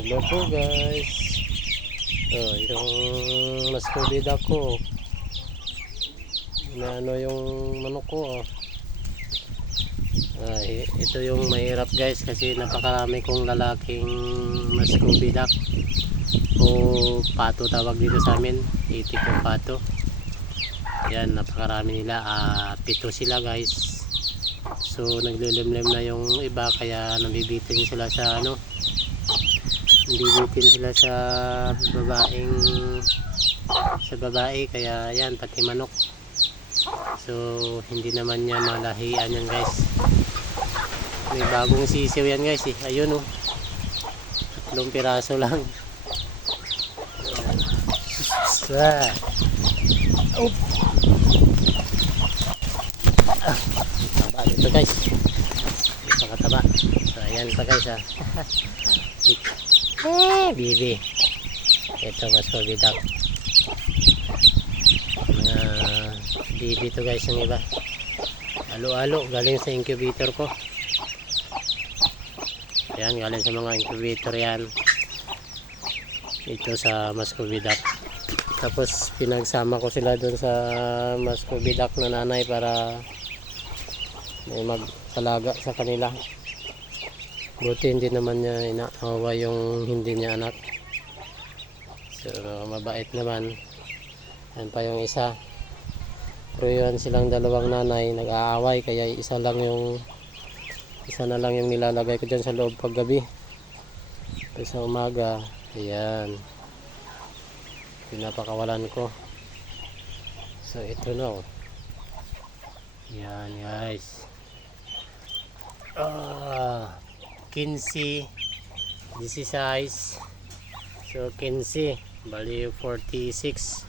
Hello po guys. Yung mascovy duck ko. Ano yung manok ko. Ito yung mahirap guys kasi napakarami kong lalaking mascovy duck o pato tawag dito sa amin. Itik o pato. Yan, napakarami nila. 7 sila guys. So naglilimlim na yung iba kaya nabibitin sila sa nabibitin sila sa babae kaya yan pati manok. So hindi naman yan malahian yan guys. May bagong sisiw yan guys ayun 3 piraso lang. Taba dito guys, kataba. So ayan pa guys bibi. Ito mascovy duck. Bibi to guys yung iba. Alo-alo galing sa incubator ko. Yan galing sa mga incubator yan. Ito sa mascovy duck. Tapos pinagsama ko sila doon sa mascovy duck na nanay para may mag-alaga sa kanila. Buti hindi naman niya inaawa yung hindi niya anak. So mabait naman. Yan pa yung isa. Pero yun silang dalawang nanay nag-aaway kaya isa na lang yung nilalagay ko dyan sa loob paggabi. Sa umaga, ayan. Pinapakawalan ko. So ito na yan guys. 15 16 so 15 bali 46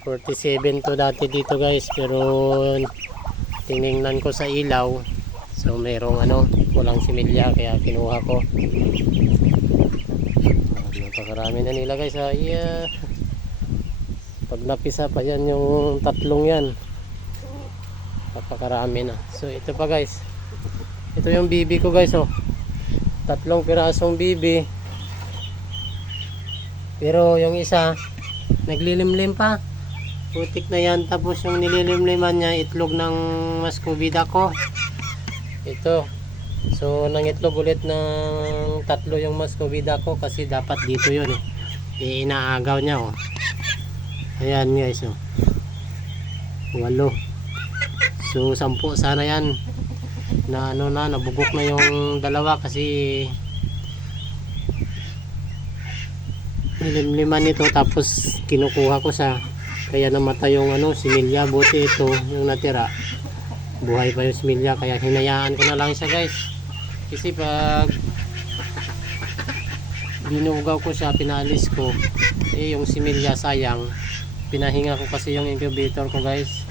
47 to dati dito guys pero tiningnan ko sa ilaw so merong walang similya kaya kinuha ko. Napakarami na nila guys pag napisa pa yan yung 3 yan napakarami na. So ito pa guys, ito yung bibi ko guys 3 pirasong bibi pero yung isa naglilimlim pa, putik na yan. Tapos yung nililimliman niya itlog ng mascovy duck ko ito. So nangitlog ulit ng 3 yung mascovy duck ko kasi dapat dito yun inaagaw niya ayan guys 8. So 10 sana yan na nabugok na yung dalawa kasi nilimliman nito tapos kinukuha ko kaya namatay yung similya. Buti ito yung natira buhay pa yung similya kaya hinayaan ko na lang siya guys kasi pag binugaw ko siya pinalis ko yung similya sayang. Pinahinga ko kasi yung incubator ko guys.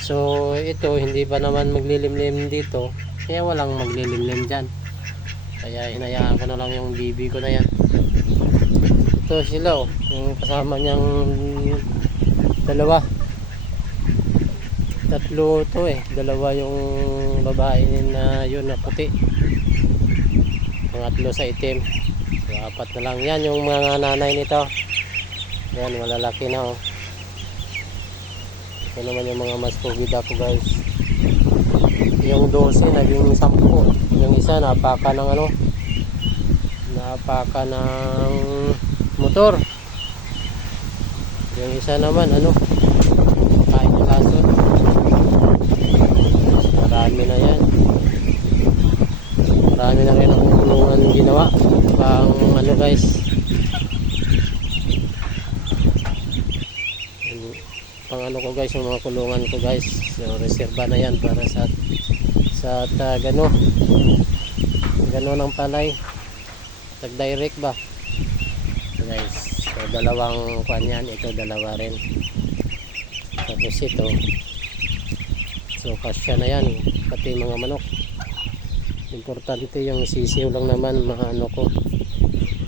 So ito hindi pa naman maglilimlim dito kaya walang maglilimlim dyan kaya hinayaan ko na lang yung bibi ko na yan. Ito sila yung kasama niyang 2 to 2 yung babae na yun na puti, pangatlo sa itim. So 4 na lang yan yung mga nanay nito. Yan malalaki na ito naman yung mga mascovy duck ko guys. Yung 12 naging 10. Yung isa napaka ng motor. Yung isa naman kahit laso. Marami na yan. Marami na rin akong kulungan ginawa pang guys. Pang ko guys yung mga kulungan ko guys. So reserva na yan para sa gano ng palay tag direct ba guys. So 2 kwan yan, ito 2 rin tapos ito. So kasya na yan pati mga manok. Importante yung sisiw lang naman mga ko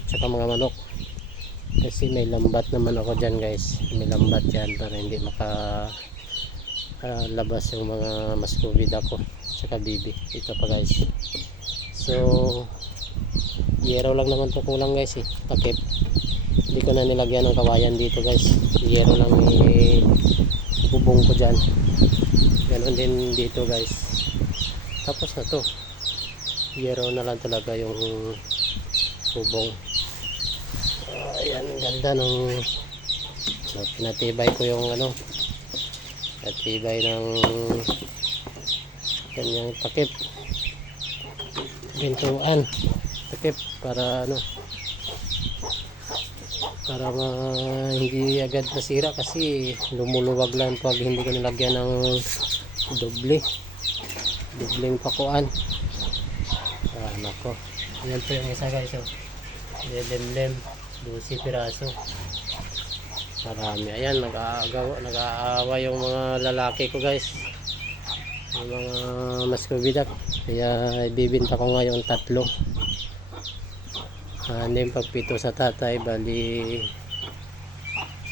tsaka mga manok kasi may lambat naman ako dyan guys. May lambat yan para hindi labas yung mga mascovy duck ko tsaka bibi. Ito pa guys. So Yero lang naman to kulang guys eh. Takip. Hindi ko na nilagyan ng kawayan dito guys. Yero lang bubong ko dyan. Ganon din dito guys. Tapos na to. Yero na lang talaga yung bubong. Ayan, ganda nung pinatibay ko yung pinatibay ng kanyang takip. Pintuan. Takip para para hindi agad masira kasi lumuluwag lang pag hindi ko nilagyan ng dobleng pakuan. Nako, yan po yung isa guys, lemlem 12 piraso, marami. Ayan, nag-aawa yung mga lalaki ko guys, yung mga maskubidak, kaya ibibinta ko ngayon 3. Hindi pagpito sa tatay, bali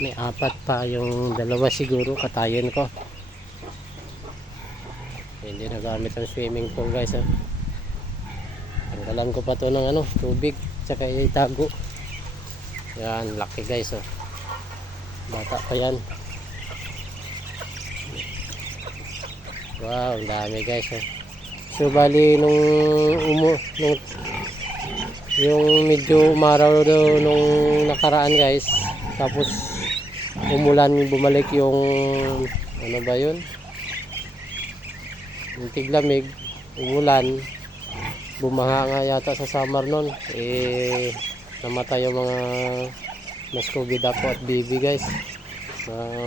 may 4 pa, yung 2 siguro katayin ko. Hindi nagamit ang swimming pool guys. Tanggalan ko pa to ng tubig tsaka itago. Yan, laki guys. Bata pa yan. Wow, ang dami guys. So bali nung yung medyo umaraw daw nung nakaraan guys, tapos umulan, bumalik yung ba yun, yung tiglamig, umulan, bumaha nga yata sa summer nun, namatay yung mga maskubidak ko at bibi guys.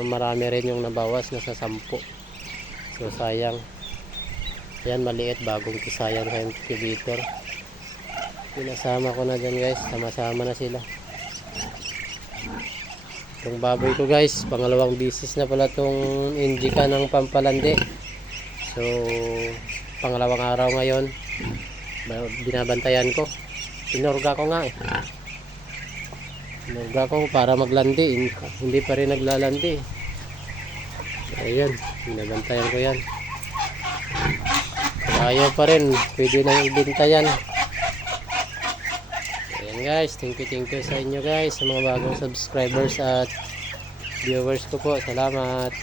Marami rin yung nabawas, nasa 10. So sayang. Yan, maliit, bagong kisayang sa incubator. Pinasama ko na dyan guys, sama-sama na sila. Itong baboy ko guys, pangalawang bisis na pala itong injika ng pampalandi. So pangalawang araw ngayon, binabantayan ko. Pinurga ko nga pinurga ko para maglandi, hindi pa rin naglalandi. Ayan, binabantayan ko yan. Kung ayaw pa rin, pwede nang ibenta yan. Guys, thank you sa inyo guys, sa mga bagong subscribers at viewers ko po. Salamat.